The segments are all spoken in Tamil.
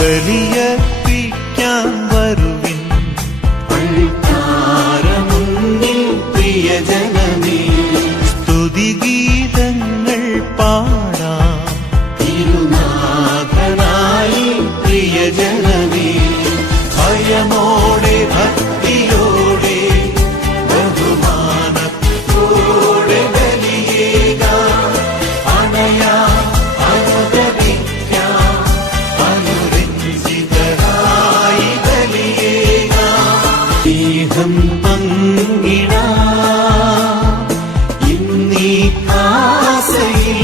ബലിയർപ്പിക്കാൻ വരുവിൻ അൾത്താരമുന്നിൽ പ്രിയജനമേ, സ്തുതിഗീതങ്ങൾ പാടാം തിരുനാഥനായി പ്രിയജനമേ. ഭയമോടെ ഭക്തിയോടെ ബഹുമാനത്തോടെ ബലിയേകാം, അണയാം അനുദപിക്കാം അനുരഞ്ജിതരായി ബലിയേകാം. സ്നേഹം പങ്കിടാം ഇന്നീ കാസയിൽ,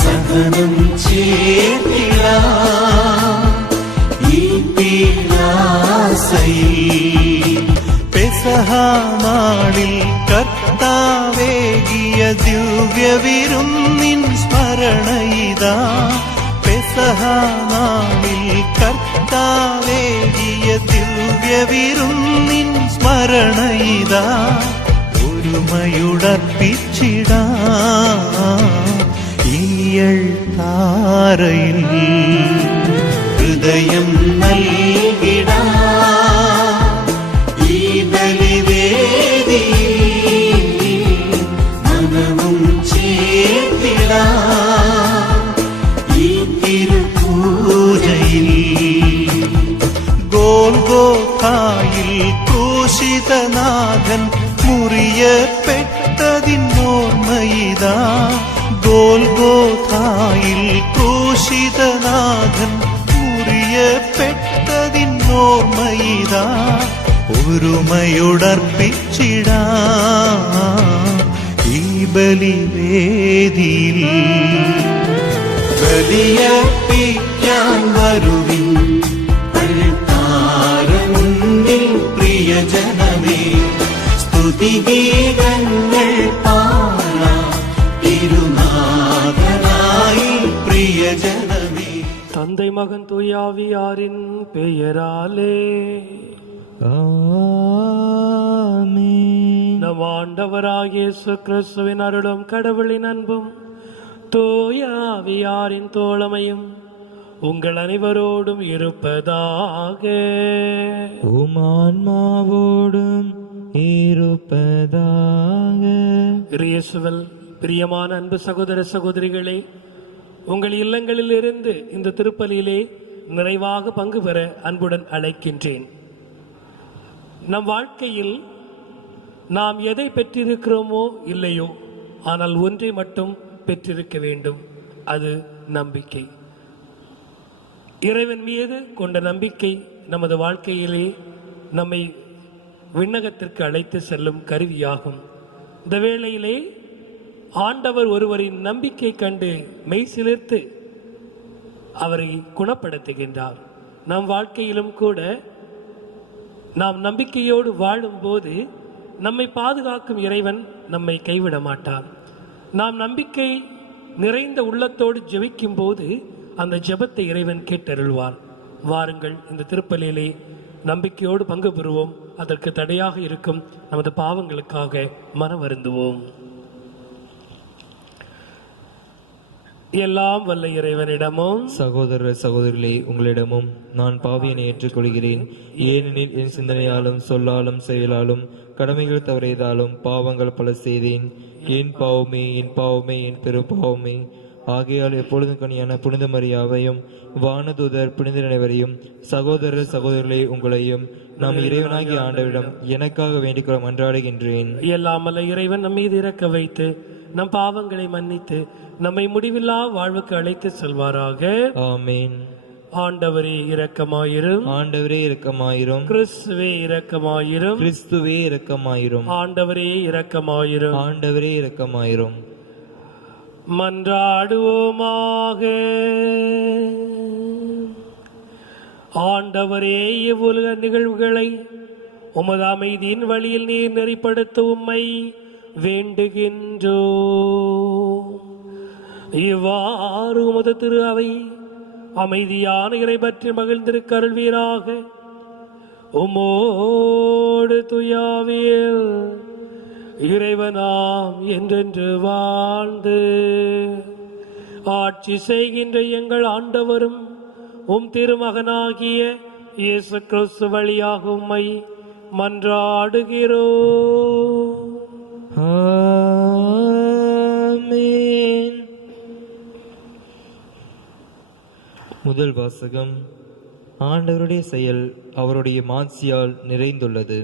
സഹനം ചേർത്തിടാം ഈ പീലാസയിൽ. പെസഹ നാളിൽ കർത്താവേകിയ ദിവ്യവിരുന്നിൻ സ്മരണയിതാ. പെസഹ നാളിൽ കർത്താവേകിയ ദിവ്യവിരുന്നിൻ സ്മരണയിതാ. ഒരുമയുടർപ്പിച്ചിടാം ഈയൾ താരയിൽ, ഹൃദയം നൽകിടാം ഈ ബലിവേദിയിൽ, മനവും ചേർത്തിടാം ഈ തിരുപൂജയിൽ. ഗോൽഗോഥായിൽ ക്രൂശിതനാഥൻ മുറിയപ്പെട്ടതിന്നോർമ്മയിതാ. ഗോൽഗോഥായിൽ ക്രൂശിതനാഥൻ മുറിയപ്പെട്ടതിന്നോർമ്മയിതാ. ഒരുമയുടർപ്പിച്ചിടാം ഈ ബലിവേദിയിൽ. ബലിയർപ്പിക്കാൻ വരുവിൻ അൾത്താരമുന്നിൽ പ്രിയജനമേ, സ്തുതിഗീതങ്ങൾ പാടാം തിരുനാഥനായി പ്രിയജനമേ. தந்தை மகன் தூயாவியாரின் பெயராலே ஆமென். நம் ஆண்டவராகிய இயேசு கிறிஸ்துவின் அருளும் கடவுளின் அன்பும் தூயாவியாரின் தோழமையும் உங்கள் அனைவரோடும் இருப்பதாக. உம் ஆன்மாவோடும் இருப்பதாக. இயேசுவில் பிரியமான அன்பு சகோதர சகோதரிகளே, உங்கள் இல்லங்களில் இருந்து இந்த திருப்பலியிலே நிறைவாக பங்கு பெற அன்புடன் அழைக்கின்றேன். நம் வாழ்க்கையில் நாம் எதை பெற்றிருக்கிறோமோ இல்லையோ, ஆனால் ஒன்றை மட்டும் பெற்றிருக்க வேண்டும், அது நம்பிக்கை. இறைவன் மீது கொண்ட நம்பிக்கை நமது வாழ்க்கையிலே நம்மை விண்ணகத்திற்கு அழைத்து செல்லும் கருவியாகும். இந்த வேளையிலே ஆண்டவர் ஒருவரின் நம்பிக்கை கண்டு மெய் சிலிர்த்து அவரை குணப்படுத்துகின்றார். நம் வாழ்க்கையிலும் கூட நாம் நம்பிக்கையோடு வாழும்போது நம்மை பாதுகாக்கும் இறைவன் நம்மை கைவிட மாட்டார். நாம் நம்பிக்கை நிறைந்த உள்ளத்தோடு ஜெபிக்கும் போது அந்த ஜெபத்தை இறைவன் கேட்டருள்வார். வாருங்கள், இந்த திருப்பலியிலே நம்பிக்கையோடு பங்கு பெறுவோம். அதற்கு தடையாக இருக்கும் நமது பாவங்களுக்காக மனம் வருந்துவோம். எல்லாம் வல்ல இறைவனிடமும் சகோதர சகோதரிகளே, உங்களிடமும் நான் பாவியனை ஏற்றுக்கொள்கிறேன். ஏனெனில் என் சிந்தனையாலும் சொல்லாலும் செயலாலும் கடமைகள் தவறியதாலும் பாவங்கள் பல செய்தேன். என் பாவமே என் பாவமே என் பெரும் பாவமே. ஆகையால் எப்பொழுதும் கனியான புனித மரியாவையும் வானதூதர் புனித அனைவரையும் சகோதரர் சகோதரிகளே உங்களையும் நாம் இறைவனாகிய ஆண்டவரிடம் எனக்காக வேண்டிக் மன்றாடுகின்றேன். எல்லாம் வல்ல இறைவன் நம் மீது இறக்க வைத்து நம் பாவங்களை மன்னித்து நம்மை முடிவில்லா வாழ்வுக்கு அழைத்து செல்வாராக. ஆமென். ஆண்டவரே இரக்கமாயிரும். ஆண்டவரே இரக்கமாயிரும். கிறிஸ்துவே இரக்கமாயிரும். கிறிஸ்துவே இரக்கமாயிரும். ஆண்டவரே இரக்கமாயிரும். ஆண்டவரே இரக்கமாயிரும். மன்றாடுவோமாக. ஆண்டவரே, இவ்வுலக நிகழ்வுகளை உமது அமைதியின் வழியில் நீர் நெறிப்படுத்த உம்மை வேண்டுகின்றோ. இவ்வாறு உமது திரு அவை அமைதியான இறை பற்றி மகிழ்ந்திருக்க அருள்வீராக. உமோடு துயாவியல் இறைவனாம் என்றென்று வாழ்ந்து ஆட்சி செய்கின்ற எங்கள் ஆண்டவரும் உம் திருமகனாகிய இயேசு கிறிஸ்து வழியாக உம்மை மன்றாடுகிறோம். ஆமென். முதல் வாசகம். ஆண்டவருடைய செயல் அவருடைய மாட்சியால் நிறைந்துள்ளது.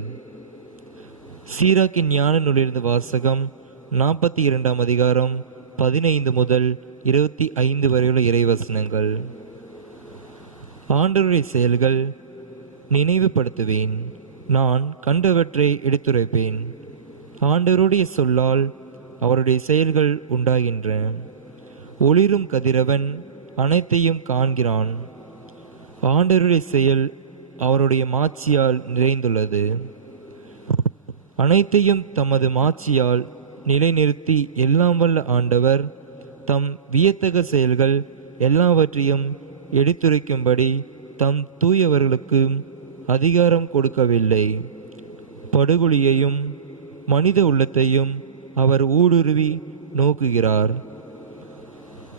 சீராக்கின் ஞான நூலிலிருந்து வாசகம். 42ஆம் அதிகாரம் 15 முதல் 25 வரையுள்ள இறைவசனங்கள். ஆண்டவருடைய செயல்கள் நினைவுபடுத்துவேன், நான் கண்டவற்றை எடுத்துரைப்பேன். ஆண்டவருடைய சொல்லால் அவருடைய செயல்கள் உண்டாகின்றன. ஒளிரும் கதிரவன் அனைத்தையும் காண்கிறான். ஆண்டவருடைய செயல் அவருடைய மாட்சியால் நிறைந்துள்ளது. அனைத்தையும் தமது மாட்சியால் நிலைநிறுத்தி எல்லாம் வல்ல ஆண்டவர் தம் வியத்தக செயல்கள் எல்லாவற்றையும் எடுத்துரைக்கும்படி தம் தூயவர்களுக்கு அதிகாரம் கொடுக்கவில்லை. படுகொலியையும் மனித உள்ளத்தையும் அவர் ஊடுருவி நோக்குகிறார்.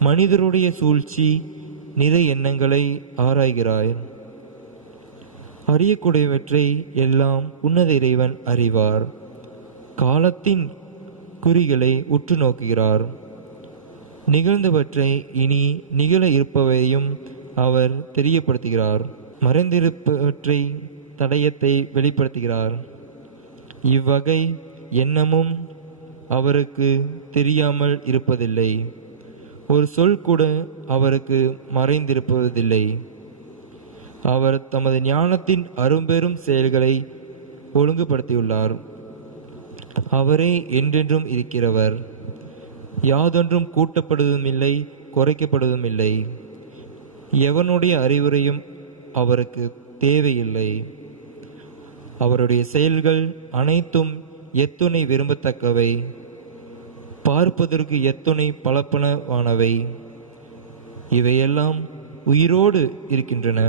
மனிதருடைய சூழ்ச்சி நிறை எண்ணங்களை ஆராய்கிறார். அறியக்கூடியவற்றை எல்லாம் உன்னத இறைவன் அறிவார். காலத்தின் குறிகளை உற்று நோக்குகிறார். நிகழ்ந்தவற்றை இனி நிகழ இருப்பவையும் அவர் தெரியப்படுத்துகிறார். மறைந்திருப்பவற்றை தடயத்தை வெளிப்படுத்துகிறார். இவ்வகை எண்ணமும் அவருக்கு தெரியாமல் இருப்பதில்லை. ஒரு சொல் கூட அவருக்கு மறைந்திருப்பதில்லை. அவர் தமது ஞானத்தின் அரும்பெரும் செயல்களை ஒழுங்குபடுத்தியுள்ளார். அவரே என்றென்றும் இருக்கிறவர். யாதொன்றும் கூட்டப்படுவதும் இல்லை, குறைக்கப்படுவதும் இல்லை. எவனுடைய அறிவுரையும் அவருக்கு தேவையில்லை. அவருடைய செயல்கள் அனைத்தும் எத்துணை விரும்பத்தக்கவை, பார்ப்பதற்கு எத்துணை பளபளவானவை. இவையெல்லாம் உயிரோடு இருக்கின்றன,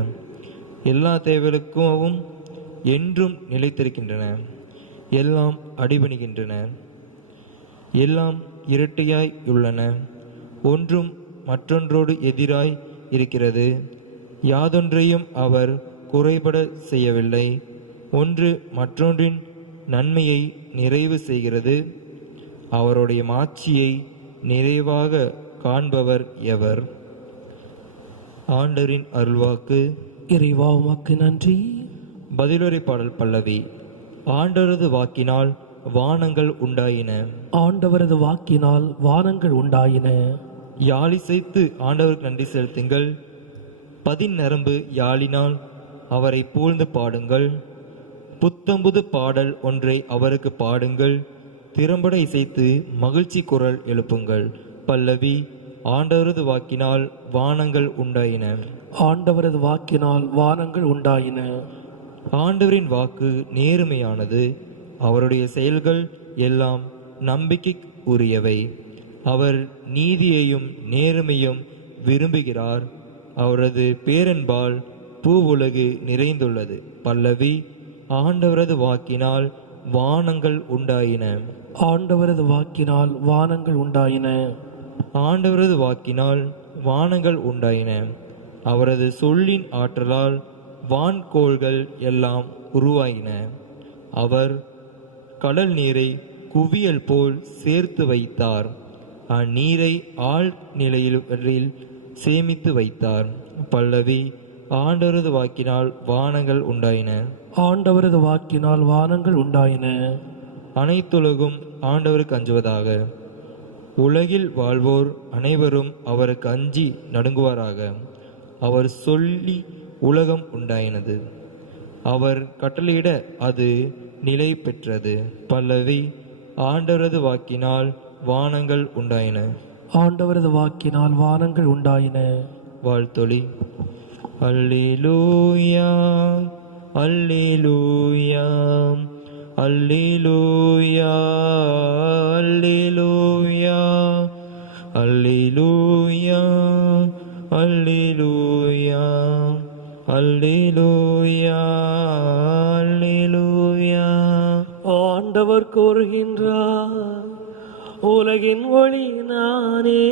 எல்லா தேவைகளுக்கும் என்றும் நிலைத்திருக்கின்றன. எல்லாம் அடிபணிகின்றன, எல்லாம் இரட்டையாய் உள்ளன, ஒன்றும் மற்றொன்றோடு எதிராய் இருக்கிறது. யாதொன்றையும் அவர் குறைபட செய்யவில்லை. ஒன்று மற்றொன்றின் நன்மையை நிறைவு செய்கிறது. அவருடைய மாட்சியை நிறைவாக காண்பவர் எவர்? ஆண்டவரின் அருள்வாக்கு. இறைவா உமக்கு நன்றி. பதிலுரை பாடல் பல்லவி. ஆண்டவரது வாக்கினால் வானங்கள் உண்டாயின. ஆண்டவரது வாக்கினால் வானங்கள் உண்டாயின. யாழிசைத்து ஆண்டவருக்கு நன்றி செலுத்துங்கள். பதிநரம்பு யாழினால் அவரை புகழ்ந்து பாடுங்கள். புத்தம்புது பாடல் ஒன்றை அவருக்கு பாடுங்கள். திறம்பட இசைத்து மகிழ்ச்சி குரல் எழுப்புங்கள். பல்லவி. ஆண்டவரது வாக்கினால் வானங்கள் உண்டாயின. ஆண்டவரது வாக்கினால் வானங்கள் உண்டாயின. ஆண்டவரின் வாக்கு நேர்மையானது. அவருடைய செயல்கள் எல்லாம் நம்பிக்கை உரியவை. அவர் நீதியையும் நேர்மையும் விரும்புகிறார். அவரது பேரன்பால் பூவுலகு நிறைந்துள்ளது. பல்லவி. ஆண்டவரது வாக்கினால் வானங்கள் உண்டாயின. ஆண்டவரது வாக்கினால் வானங்கள் உண்டாயின. ஆண்டவரது வாக்கினால் வானங்கள் உண்டாயின. அவரது சொல்லின் ஆற்றலால் வான்கோள்கள் எல்லாம் உருவாயின. அவர் கடல் நீரை குவியல் போல் சேர்த்து வைத்தார். அந்நீரை ஆழ் நிலையில் சேமித்து வைத்தார். பல்லவி. ஆண்டவரது வாக்கினால் வானங்கள் உண்டாயின. ஆண்டவரது வாக்கினால் வானங்கள் உண்டாயின. அனைத்துலகும் ஆண்டவருக்கு அஞ்சுவதாக. உலகில் வாழ்வோர் அனைவரும் அவருக்கு அஞ்சி நடுங்குவாராக. அவர் சொல்லி உலகம் உண்டாயினது. அவர் கட்டளையிட அது நிலை பெற்றது. பல்லவி. ஆண்டவரது வாக்கினால் வானங்கள் உண்டாயின. ஆண்டவரது வாக்கினால் வானங்கள் உண்டாயின. வாழ்த்தொலி. அல்லேலூயா, அல்லேலூயா, அல்லேலூயா, அல்லேலூயா, அல்லேலூயா, அல்லேலூயா, அல்லேலூயா, அல்லேலூயா. ஆண்டவர் கூறுகின்றார், நானே.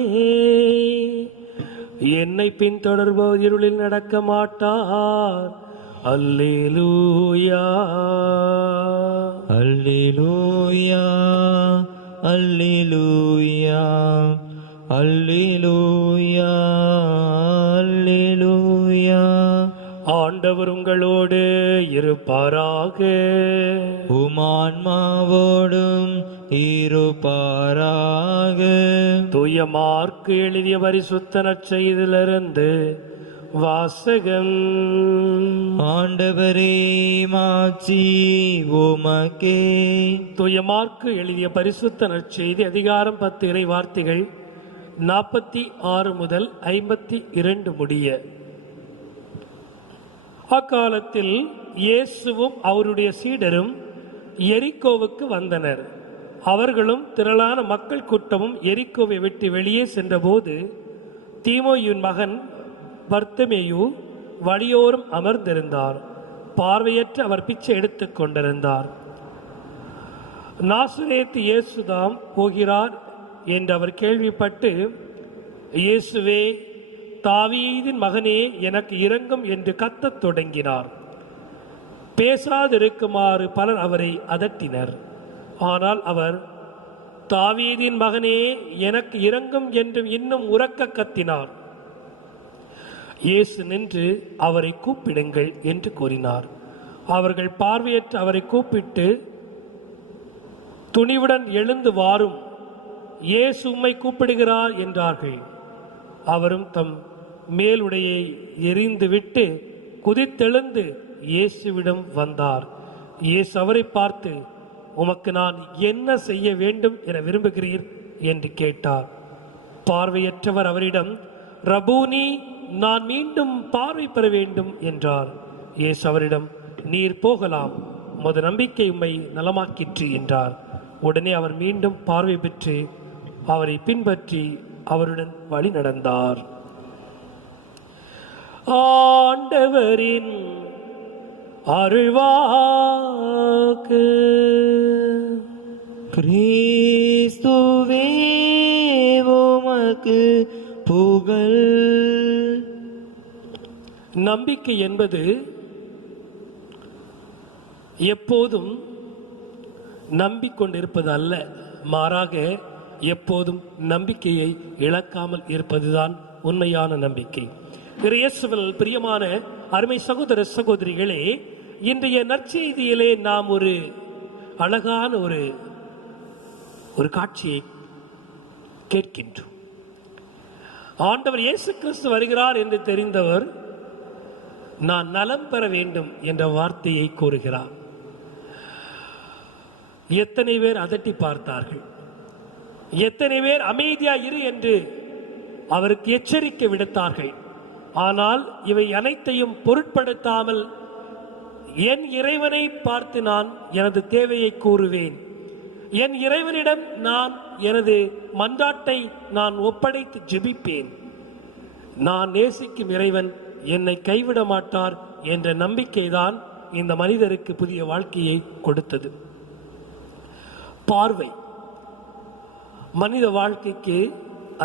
என்னை பின்தொடர்பவர் இருளில் நடக்க மாட்டார். அல்லேலூயா அல்லேலூயா அல்லேலூயா அல்லேலூயா அல்லேலூயா. ஆண்டவர் உங்களோடு இருப்பாராக. உமான்மாவோடும் இருப்பாராக. தூய மார்க்கு எழுதிய பரிசுத்த நற்செய்தியிலிருந்து வாசகம். ஆண்டவரே மாட்சி உமக்கே. தூய மார்க்கு எழுதிய பரிசுத்த நற்செய்தி அதிகாரம் 10 இறை வார்த்தைகள் 46 முதல் 52 முடிய. அக்காலத்தில் இயேசுவும் அவருடைய சீடரும் எரிக்கோவுக்கு வந்தனர். அவர்களும் திரளான மக்கள் கூட்டமும் எரிக்கோவை விட்டு வெளியே சென்றபோது தீமோயின் மகன் பர்த்தமேயு வழியோரம் அமர்ந்திருந்தார். பார்வையற்ற அவர் பிச்சை எடுத்துக் கொண்டிருந்தார். நாசரேத்து இயேசுதாம் போகிறார் என்று அவர் கேள்விப்பட்டு, இயேசுவே, தாவீதின் மகனே, எனக்கு இரங்கும் என்று கத்தத் தொடங்கினார். பேசாதிருக்குமாறு பலர் அவரை அதட்டினர். ஆனால் அவர், தாவீதின் மகனே, எனக்கு இரங்கும் என்று இன்னும் உரக்க கத்தினார். இயேசு நின்று, அவரை கூப்பிடுங்கள் என்று கூறினார். அவர்கள் பார்வையற்ற அவரை கூப்பிட்டு, துணிவுடன் எழுந்து வாரும், இயேசு உம்மை கூப்பிடுகிறார் என்றார்கள். அவரும் தம் மேலுடையை எறிந்துவிட்டு குதித்தெழுந்து இயேசுவிடம் வந்தார். இயேசு அவரை பார்த்து, உமக்கு நான் என்ன செய்ய வேண்டும் என விரும்புகிறீர் என்று கேட்டார். பார்வையற்றவர் அவரிடம், ரபூனி, நான் மீண்டும் பார்வை பெற வேண்டும் என்றார். இயேசு அவரிடம், நீர் போகலாம், உமது நம்பிக்கை உம்மை நலமாக்கிற்று என்றார். உடனே அவர் மீண்டும் பார்வை பெற்று அவரை பின்பற்றி அவருடன் வழி நடந்தார். ஆண்டவரின் அருள்வாக்கு. கிறிஸ்துவே உமக்கு புகழ். நம்பிக்கை என்பது எப்போதும் நம்பிக்கொண்டிருப்பது அல்ல, மாறாக எப்போதும் நம்பிக்கையை இழக்காமல் இருப்பதுதான் உண்மையான நம்பிக்கை. இயேசுவில் பிரியமான அருமை சகோதர சகோதரிகளே, இன்றைய நற்செய்தியிலே நாம் ஒரு அழகான ஒரு காட்சியை கேட்கின்றோம். ஆண்டவர் இயேசு கிறிஸ்து வருகிறார் என்று தெரிந்தவர், நான் நலம் பெற வேண்டும் என்ற வார்த்தையை கூறுகிறார். எத்தனை பேர் அதட்டி பார்த்தார்கள், எத்தனை பேர் அமைதியா இரு என்று அவருக்கு எச்சரிக்கை விடுத்தார்கள். ஆனால் இவை அனைத்தையும் பொருட்படுத்தாமல், என் இறைவனை பார்த்து நான் எனது தேவையை கூறுவேன், என் இறைவனிடம் நான் எனது மன்றாட்டை நான் ஒப்படைத்து ஜெபிப்பேன், நான் நேசிக்கும் இறைவன் என்னை கைவிட மாட்டார் என்ற நம்பிக்கைதான் இந்த மனிதருக்கு புதிய வாழ்க்கையை கொடுத்தது. பார்வை மனித வாழ்க்கைக்கு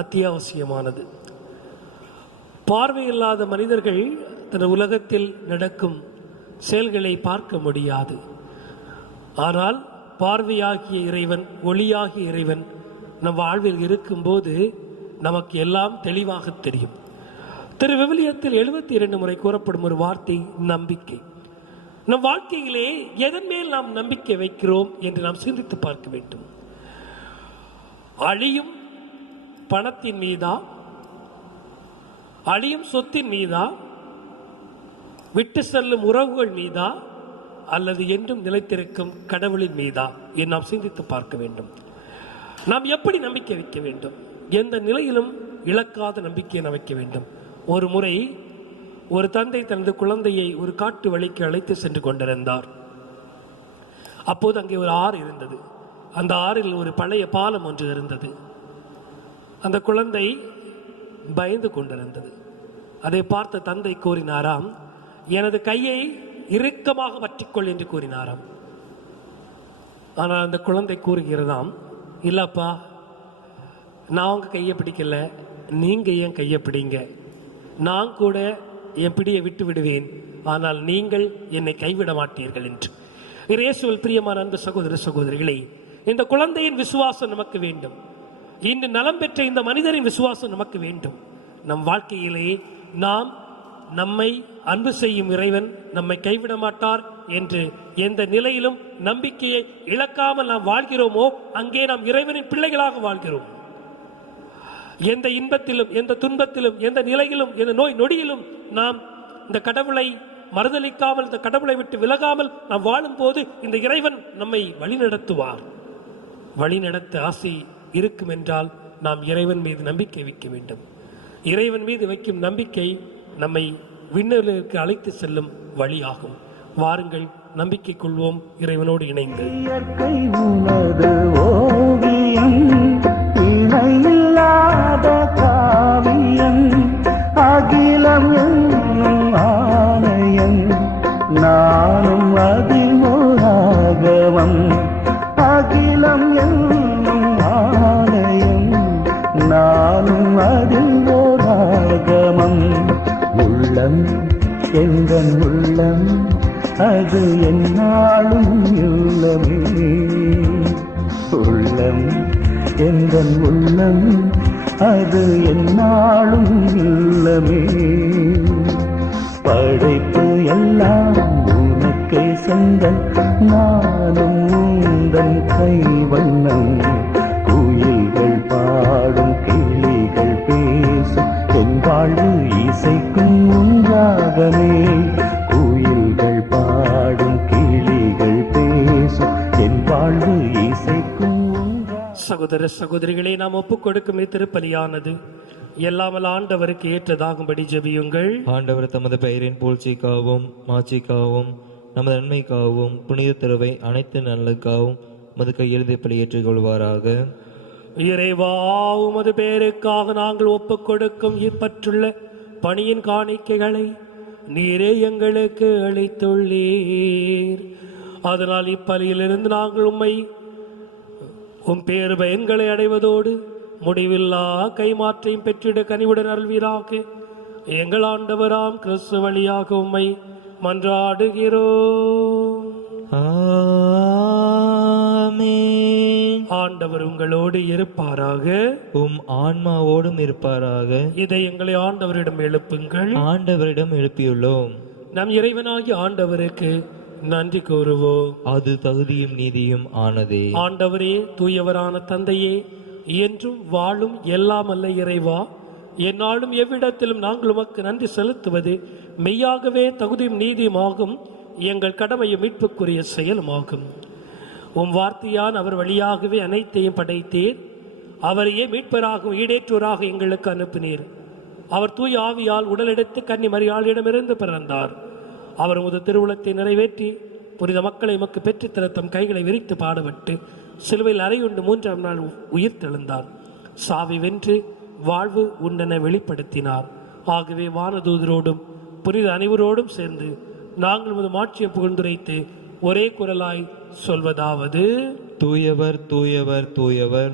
அத்தியாவசியமானது. பார்வையில்லாத மனிதர்கள் தன் உலகத்தில் நடக்கும் செயல்களை பார்க்க முடியாது. ஆனால் பார்வையாகிய இறைவன், ஒளியாகிய இறைவன் நம் வாழ்வில் இருக்கும்போது நமக்கு எல்லாம் தெளிவாக தெரியும். திருவிவிலியத்தில் 72 முறை கூறப்படும் ஒரு வார்த்தை நம்பிக்கை. நம் வாழ்க்கையிலே எதன் மேல் நாம் நம்பிக்கை வைக்கிறோம் என்று நாம் சிந்தித்து பார்க்க வேண்டும். அழியும் பணத்தின் மீதா, அழியும் சொத்தின் மீதா, விட்டு செல்லும் உறவுகள் மீதா, அல்லது என்றும் நிலைத்திருக்கும் கடவுளின் மீதா என்று நாம் சிந்தித்து பார்க்க வேண்டும். நாம் எப்படி நம்பிக்கை வைக்க வேண்டும்? எந்த நிலையிலும் இழக்காத நம்பிக்கையை நாம் வைக்க வேண்டும். ஒரு முறை ஒரு தந்தை தனது குழந்தையை ஒரு காட்டு வழிக்கு அழைத்து சென்று கொண்டிருந்தார். அப்போது அங்கே ஒரு ஆறு இருந்தது. அந்த ஆறில் ஒரு பழைய பாலம் ஒன்று இருந்தது. அந்த குழந்தை பயந்து கொண்டிருந்தது. அதை பார்த்த தந்தை கூறினாராம், எனது கையை இறுக்கமாக பற்றிக்கொள் என்று கூறினாராம். ஆனால் அந்த குழந்தை கூறுகிறதாம், இல்லப்பா, நான் உங்க கையை பிடிக்கல, நீங்க என் கையை பிடிங்க. நான் கூட என் பிடியை விட்டு விடுவேன், ஆனால் நீங்கள் என்னை கைவிட மாட்டீர்கள் என்று. இயேசுவில் பிரியமான அன்பு சகோதர சகோதரிகளே, இந்த குழந்தையின் விசுவாசம் நமக்கு வேண்டும். இன்று நலம் பெற்ற இந்த மனிதரின் விசுவாசம் நமக்கு வேண்டும். நம் வாழ்க்கையிலே நாம் நம்மை அன்பு செய்யும் இறைவன் நம்மை கைவிட மாட்டார் என்று எந்த நிலையிலும் நம்பிக்கையை இழக்காமல் நாம் வாழ்கிறோமோ அங்கே நாம் இறைவனின் பிள்ளைகளாக வாழ்கிறோம். எந்த இன்பத்திலும், எந்த துன்பத்திலும், எந்த நிலையிலும், எந்த நோய் நொடியிலும் நாம் இந்த கடவுளை மறுதலிக்காமல், இந்த கடவுளை விட்டு விலகாமல் நாம் வாழும் போது இந்த இறைவன் நம்மை வழிநடத்துவார். வழிநடத்த ஆசை இருக்கும் என்றால் நாம் இறைவன் மீது நம்பிக்கை வைக்க வேண்டும். இறைவன் மீது வைக்கும் நம்பிக்கை நம்மை விண்ணுலகிற்கு அழைத்து செல்லும் வழியாகும். வாருங்கள், நம்பிக்கை கொள்வோம் இறைவனோடு இணைந்து. இயற்கை உனது ஓவியம், இணையில்லாத காவியம், அகிலம் என்னும் ஆலயம், நானும் அதில் ஓராகவம். அகிலம் என்னும் ஆலயம், நானும் அதில் ஓராகமம். உள்ளம் எங்கள் உள்ளம், அது என்னாலும் இல்லமே. உள்ளம் எங்கள் உள்ளம், அது என்னாலும் இல்லமே. படைப்பு எல்லாம் உனக்கே சொந்தம், நானும் உந்தன் கைவண்ணம். குயில்கள் பாடும், கிளிகள் பேசும், என் வாழ்வு இசைக்கும் உண்டாகமே. குயில்கள் பாடும், கிளிகள் பேசும், என் வாழ்வு இசைக்கும். சகோதர சகோதரிகளை நாம் ஒப்புக் கொடுக்கும் திருப்பலியானது எல்லாம் வல்ல ஆண்டவருக்கு ஏற்றதாகும்படி ஜெபியுங்கள். ஆண்டவர் தமது பெயரின் புகழ்ச்சிக்காகவும் மாட்சிக்காகவும் நமது நன்மைக்காகவும் புனித திருவை அனைத்து நல்லுக்காகவும் மது கையெழுதி பலி ஏற்றுக் கொள்வாராக. இறைவா, உமது பேருக்காக நாங்கள் ஒப்புக் கொடுக்கும் இப்பற்றுள்ள பணியின் காணிக்கைகளை நீரே எங்களுக்கு அளித்துள்ளீர். அதனால் இப்பலியிலிருந்து நாங்கள் உம் பேரு பயன்களை அடைவதோடு முடிவில்லா கைமாற்றையும் பெற்றிட கனிவுடன் அருள்வீராக. எங்கள் ஆண்டவராம் கிறிஸ்து வழியாக உம்மை மன்றாடுகிறோம். ஆமென். ஆண்டவர் உங்களோடு இருப்பாராக, உம் ஆன்மாவோடும் இருப்பாராக. இதை எங்களை ஆண்டவரிடம் எழுப்புங்கள். ஆண்டவரிடம் எழுப்பியுள்ளோம். நம் இறைவனாகிய ஆண்டவருக்கு நன்றி கூறுவோம். அது தகுதியும் நீதியும் ஆனதே. ஆண்டவரே, தூயவரான தந்தையே, என்றும் வாழும் எல்லாம் அல்ல இறைவா, என்னாலும் எவ்விடத்திலும் நாங்கள் உமக்கு நன்றி செலுத்துவது மெய்யாகவே தகுதியும் நீதியுமாகும், எங்கள் கடமையும் மீட்புக்குரிய செயலுமாகும். உம் வார்த்தையான் அவர் வழியாகவே அனைத்தையும் படைத்தீர். அவரையே மீட்பராகவும் ஈடேற்றுவராக எங்களுக்கு அனுப்பினீர். அவர் தூய ஆவியால் உடலெடுத்து கன்னி மரியாளிடமிருந்து பிறந்தார். அவர் உமது திருவுளத்தை நிறைவேற்றி புனித மக்களை எமக்கு பெற்றுத்தர தம் கைகளை விரித்து பாடுபட்டு சிலுவையில் அறையுண்டு 3ஆம் நாள் உயிர் தெழுந்தார். சாவை வென்று வாழ்வு உண்டென வெளிப்படுத்தினார். ஆகவே வானதூதரோடும் புனித அனைவரோடும் சேர்ந்து நாங்கள் உமது மாட்சியை புகழ்ந்துரைத்து ஒரே குரலாய் சொல்வதாவது: தூயவர் தூயவர் தூயவர்,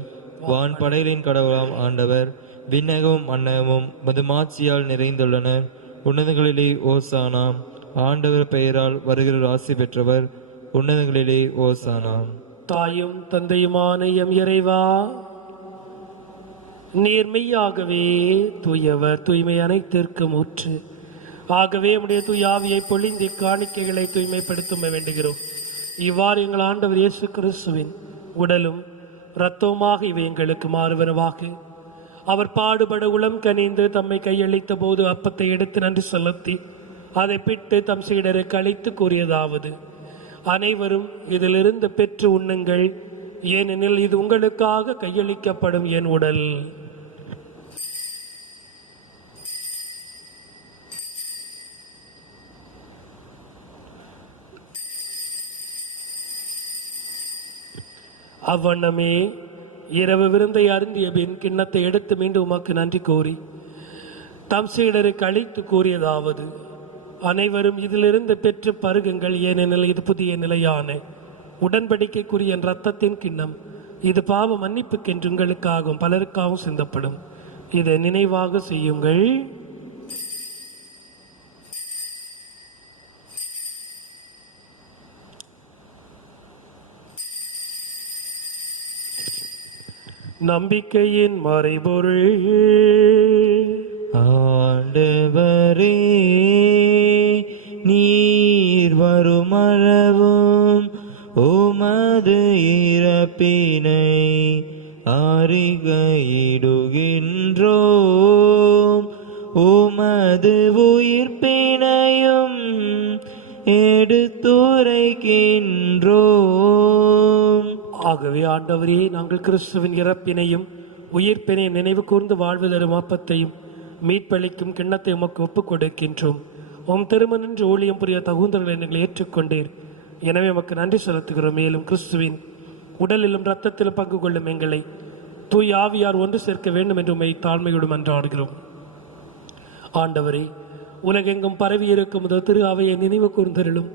வான் படைகளின் கடவுளாம் ஆண்டவர். விண்ணகமும் மன்னகமும் மது மாட்சியால் நிறைந்துள்ளன. உன்னதங்களிலே ஓசானா. ஆண்டவர் பெயரால் வருகிற ஆசி பெற்றவர். உன்னதங்களிலே ஓசானா. தாயும் தந்தையுமான எம் இறைவா, நீர் மெய்யாகவே தூயவர், தூய்மை அனைத்திற்கும் ஊற்று. ஆகவே உடைய தூய ஆவியை பொழிந்து காணிக்கைகளை தூய்மைப்படுத்த வேண்டுகிறோம். இவ்வாறு எங்கள் ஆண்டவர் இயேசு கிறிஸ்துவின் உடலும் இரத்தவுமாக இவை எங்களுக்கு மாறுவனவாக. அவர் பாடுபட உளம் கனிந்து தம்மை கையளித்த போது அப்பத்தை எடுத்து நன்றி செலுத்தி அதை பிட்டு தம் சீடருக்கு அளித்து கூறியதாவது: அனைவரும் இதிலிருந்து பெற்று உண்ணுங்கள், ஏனெனில் இது உங்களுக்காக கையளிக்கப்படும் என் உடல். அவ்வண்ணமே இரவு விருந்தை அருந்திய பின் கிண்ணத்தை எடுத்து மீண்டும் உமக்கு நன்றி கூறி தம் சீடருக்கு அளித்து கூறியதாவது: அனைவரும் இதிலிருந்து பெற்று பருகுங்கள், ஏனெனில் இது புதிய நிலையான உடன்படிக்கைக்குரிய என் இரத்தத்தின் கிண்ணம். இது பாவ மன்னிப்புக்கென்று உங்களுக்காகவும் பலருக்காகவும் சிந்தப்படும். இதை நினைவாக செய்யுங்கள். நம்பிக்கையின் மறைபொருள். ஆண்டவரே, நீர் வருமளவும் உமது இறப்பினை அறிக்கையிடுகின்றோம், உமது உயிர்ப்பினையும் எடுத்துரைக்கின்றோம். ஆகவே ஆண்டவரே, நாங்கள் கிறிஸ்துவின் இறப்பினையும் உயிர்ப்பினையும் நினைவு கூர்ந்து வாழ்வு தரும் அப்பத்தையும் மீட்பளிக்கும் கிண்ணத்தை உமக்கு ஒப்புக் கொடுக்கின்றோம். உம் திருமணன்று ஊழியம் புரிய தகுந்தவர்களை நீங்கள் ஏற்றுக்கொண்டீர். எனவே உமக்கு நன்றி செலுத்துகிறோம். மேலும் கிறிஸ்துவின் உடலிலும் இரத்தத்திலும் பங்கு கொள்ளும் எங்களை தூய் ஆவியார் ஒன்று சேர்க்க வேண்டும் என்று உம்மை தாழ்மையோடு மன்றாடுகிறோம். ஆண்டவரே, உலகெங்கும் பரவி இருக்கும் முதல் திரு அவையை நினைவு கூர்ந்தருளும்.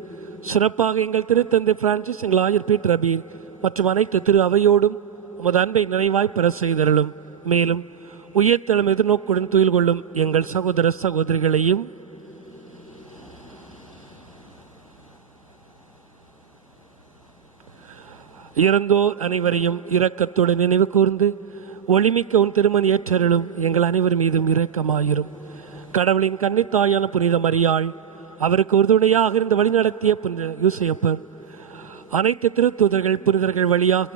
சிறப்பாக எங்கள் திருத்தந்தை பிரான்சிஸ், எங்கள் ஆயர் பீட்டர் அபீர் மற்றும் அனைத்து திரு அவையோடும் உமது அன்பை நிறைவாய் பெற செய்தருளும். மேலும் உயர்த்தலும் எதிர்நோக்குடன் துயில் கொள்ளும் எங்கள் சகோதர சகோதரிகளையும் இறந்தோர் அனைவரையும் இரக்கத்தோடு நினைவு கூர்ந்து ஒளிமிக்க உன் திருமணி ஏற்றருளும். எங்கள் அனைவர் மீதும் இரக்கமாயிரும். கடவுளின் கன்னித்தாயான புனித மரியாள், அவருக்கு உறுதுணையாக இருந்து வழிநடத்திய புனித யூசேப்பர், அனைத்து திருத்தூதர்கள் புனிதர்கள் வழியாக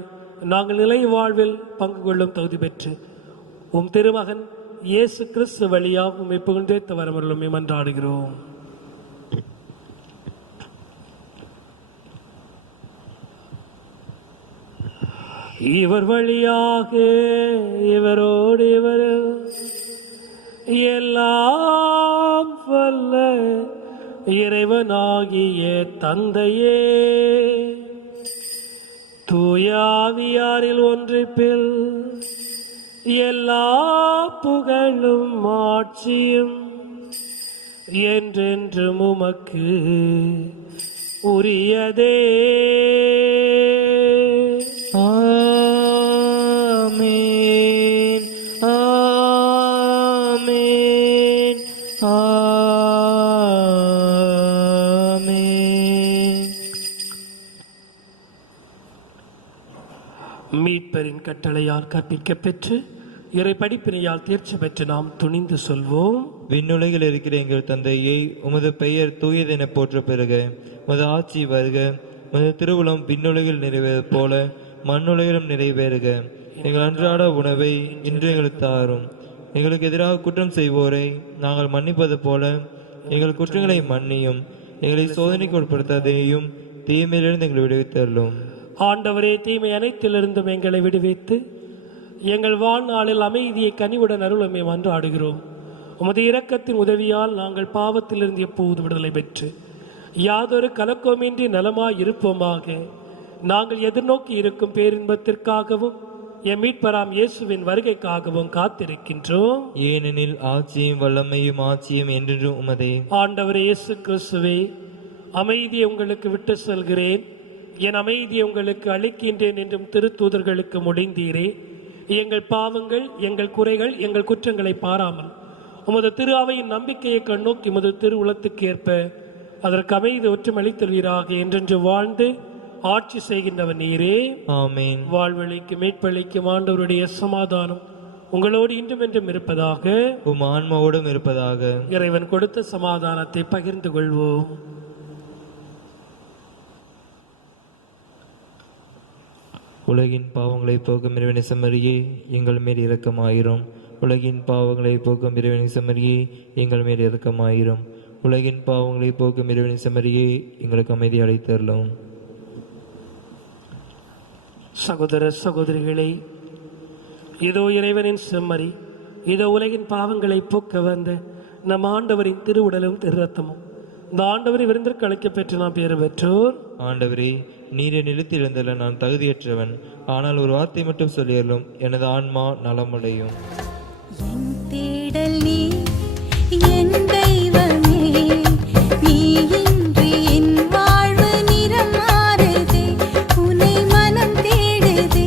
நாங்கள் நிலை வாழ்வில் பங்கு கொள்ளும் தகுதி பெற்று உம் திருமகன் இயேசு கிறிஸ்து வழியாக உம்மை புகழ்ந்தேத்த வரமருளும் மன்றாடுகிறோம். இவர் வழியாக இவரோடு இவர் எல்லாம் வல்ல இறைவனாகிய தந்தையே, தூயாவியாரில் ஒன்றிப்பில் எல்லா புகழும் ஆட்சியும் என்றென்றும் உமக்கு உரியதே. ஆமென், ஆமென், ஆமென். மீட்பரின் கட்டளையால் கற்பிக்கப் பெற்று இறை படிப்பினையால் தேர்ச்சி பெற்று நாம் துணிந்து சொல்வோம். விண்ணுலகில் இருக்கிற எங்கள் தந்தையே, உமது பெயர் தூயது என போற்ற பெறுக. உமது ஆட்சி வருக. உமது திருவுளம் விண்ணுலகில் நிறைவேறுவது போல மண்ணுலகிலும் நிறைவேறுக. எங்கள் அன்றாட உணவை இன்று எங்களுக்கு தாரும். எங்களுக்கு எதிராக குற்றம் செய்வோரை நாங்கள் மன்னிப்பது போல எங்கள் குற்றங்களை மன்னியும். எங்களை சோதனைக்கு உட்படுத்தாதேயும், தீமையிலிருந்து எங்களை விடுவித்தருளும். ஆண்டவரே, தீமை அனைத்திலிருந்தும் எங்களை விடுவித்து எங்கள் வாழ்நாளில் அமைதியை கனிவுடன் அருளுமே மன்றாடுகிறோம். உமது இரக்கத்தின் உதவியால் நாங்கள் பாவத்திலிருந்து எப்போது விடுதலை பெற்று யாதொரு கலக்கமின்றி நலமாய் இருப்போமாக. நாங்கள் எதிர்நோக்கி இருக்கும் பேரின்பத்திற்காகவும் எம் மீட்பராம் இயேசுவின் வருகைக்காகவும் காத்திருக்கின்றோம். ஏனெனில் ஆட்சியும் வல்லமையும் ஆட்சியும் என்றென்றும் உமதே. ஆண்டவரே இயேசு கிறிஸ்துவே, அமைதியை உங்களுக்கு விட்டு செல்கிறேன், என் அமைதியை உங்களுக்கு அளிக்கின்றேன் என்றும் திருத்தூதர்களுக்கு முடிந்தீரே. எங்கள் பாவங்கள், எங்கள் குறைகள், எங்கள் குற்றங்களை பாராமல் உமது திரு அவையின் நம்பிக்கையை கண்ணோக்கி உமது திரு உளத்துக்கு ஏற்ப அதற்கு அமைதி ஒற்றுமளித்தல்வீராக என்றென்று வாழ்ந்து ஆட்சி செய்கின்றவர் நீரே. ஆமென். வாழ்வழிக்கும் மீட்பளிக்கும் ஆண்டவருடைய சமாதானம் உங்களோடு இன்றும் என்றும் இருப்பதாக. உம் ஆன்மாவோடும் இருப்பதாக. இறைவன் கொடுத்த சமாதானத்தை பகிர்ந்து கொள்வோம். உலகின் பாவங்களை போக்கும் இறைவனை செம்மறியே, எங்கள் மேல் இரக்கமாயிரும். உலகின் பாவங்களை போக்கும் இறைவனை செம்மறியே, எங்கள் மேல் இரக்கமாயிரும். உலகின் பாவங்களை போக்கும் இறைவனை செம்மறியே, எங்களுக்கு அமைதி அளித்தருளும். சகோதர சகோதரிகளே, இதோ இறைவனின் செம்மறி, இதோ உலகின் பாவங்களை போக்க வந்த நம் ஆண்டவரின் திருவுடலும் திருரத்தமும். இந்த ஆண்டவரை விருந்திற்கு அழைக்க பெற்று நாம் பேறு பெற்றோர். ஆண்டவரே, நீரை நிலைத்து எழுந்தல நான் தகுதியற்றவன், ஆனால் ஒரு வார்த்தை மட்டும் சொல்லியறலும் எனது ஆன்மா நலமடையும். என் தேடல் நீ, என் தெய்வமே, நீ இன்றி என் வாழ்வு நிறம் மாறுதே, உன்னை மனம் தேடுதே,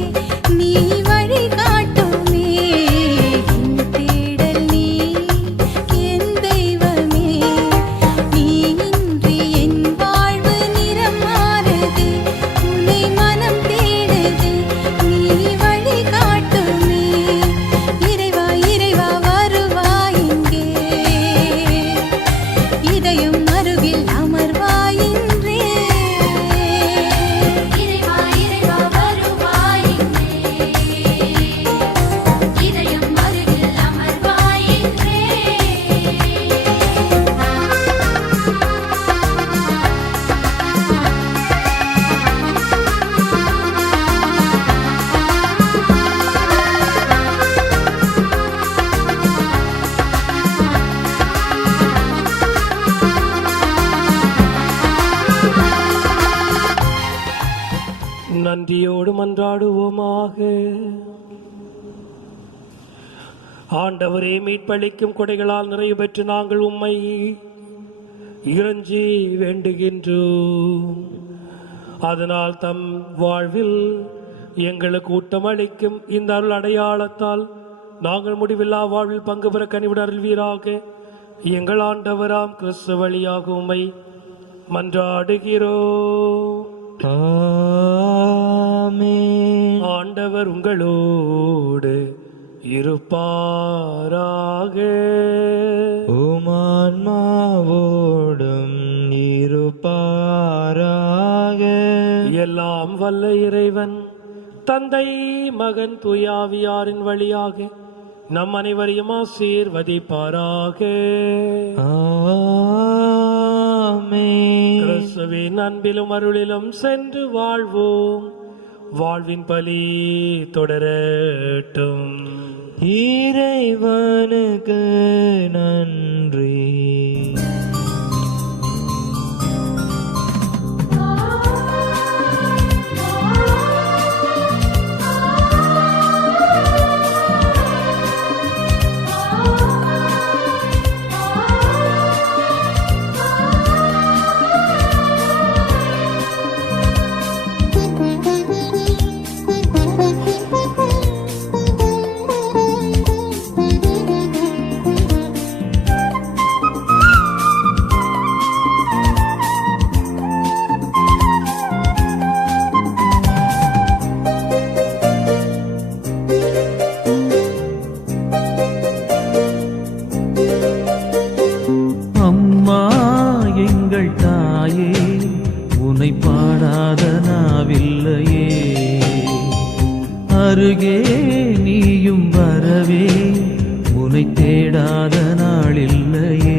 மன்றாடுவோமாக. ஆண்டவரே, மீட்பளிக்கும் கொடைகளால் நிறைவு பெற்று நாங்கள் உம்மை இறைஞ்சி வேண்டுகின்றோம். அதனால் தம் வாழ்வில் எங்களுக்கு ஊட்டமளிக்கும் இந்த அருள் அடையாளத்தால் நாங்கள் முடிவில்லா வாழ்வில் பங்கு பெற கனிவிட அருள்வீராக. எங்கள் ஆண்டவராம் கிறிஸ்து வழியாக உம்மை மன்றாடுகிறோம். ஆமென். ஆண்டவர் உங்களோடு இருப்பாராக. உம் ஆன்மாவோடும் இருப்பாராக. எல்லாம் வல்ல இறைவன் தந்தை, மகன், தூயாவியாரின் வழியாக நம் அனைவரையும் ஆசீர்வதிப்பாராக. ஆமென். கிறிஸ்துவின் அன்பிலும் அருளிலும் சென்று வாழ்வோம். வாழ்வின் பலி தொடரட்டும். இறைவனுக்கு நன்றி. அம்மா எங்கள் தாயே, உனை பாடாத நாவில்லையே. அருகே நீயும் வரவே, உனை தேடாத நாளில்லையே.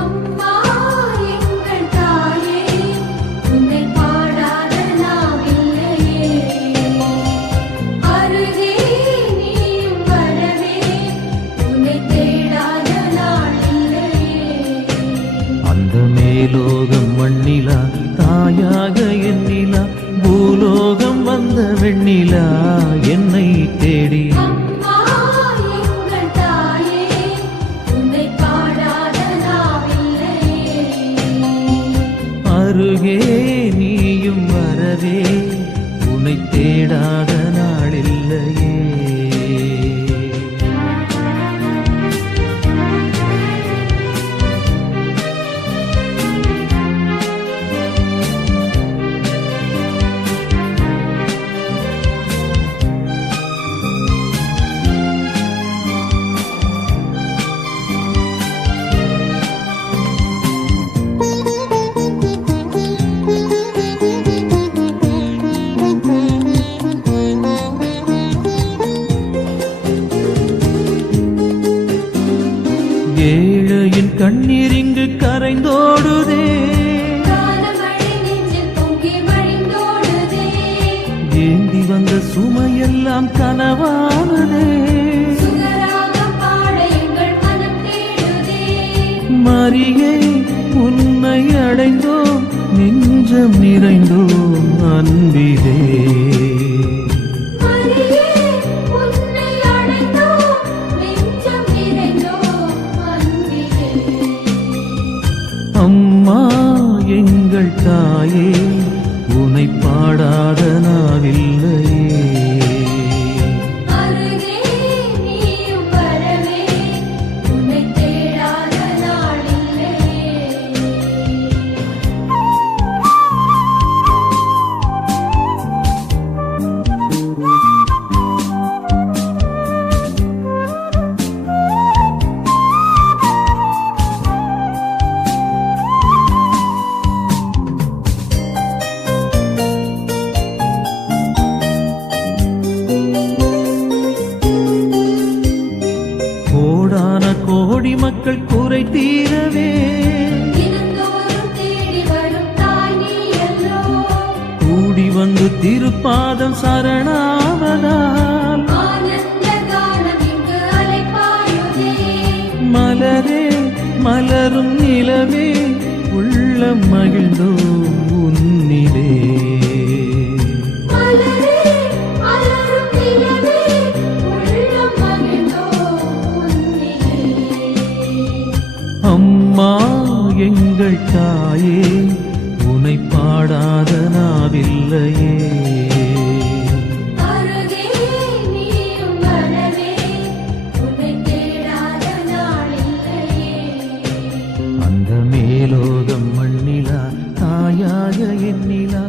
அம்மா எங்கள் தாயே, உன்னை பாடாத நாவில்லையே. அருகே நீயும் வரவே, உன்னை தேடாத நாளில்லையே. அந்த மேலோகம் மண்ணிலா தாயாக எண்ணிலா, பூலோகம் வந்த வெண்ணிலா என்னை தேடி. அம்மா எங்கள் தாயே, உன்னை பாடாத நாவில்லையே. அருகே நீயும் வரவே, உனை தேடாத நாளில்லையே. ஏழையின் கண்ணீர் இங்கு கரைந்தோடுதே, காலமழை நெஞ்சில் பொங்கி வழிந்தோடுதே. ஏந்தி வந்த சுமையெல்லாம் கனவானதே. சுகராகம் பாட எங்கள் மனம் தேடுதே. மரியே உன்னை அடைந்தோம், நெஞ்சம் நிறைந்தோம் அன்பிலே. மரியே உன்னை அடைந்தோம், நெஞ்சம் நிறைந்தோம் அன்பிலே. அம்மா எங்கள் தாயே, உனை பாடாத நாவில்லையே. அருகே நீயும் வரவே, உன்னை தேடாத நாளில்லையே. கோடான கோடி மக்கள் குறை தீரவே, தினந்தோறும் தேடி வரும் தாய் நீ அல்லோ. கூடி வந்து திருப்பாதம் சரணாவதால். ஆனந்த கானம் இங்கு அலைபாயுதே. மலரே மலரும் நிலவே, உள்ளம் மகிழ்ந்தோம் உன்னிலே. அம்மா எங்கள் தாயே உனை பாடாத நாவில்லையே. அருகே நீயும் வரவே உன்னை தேடாத நாளில்லையே. அந்த மேலோகம் மண்ணிலா தாயாக எண்ணிலா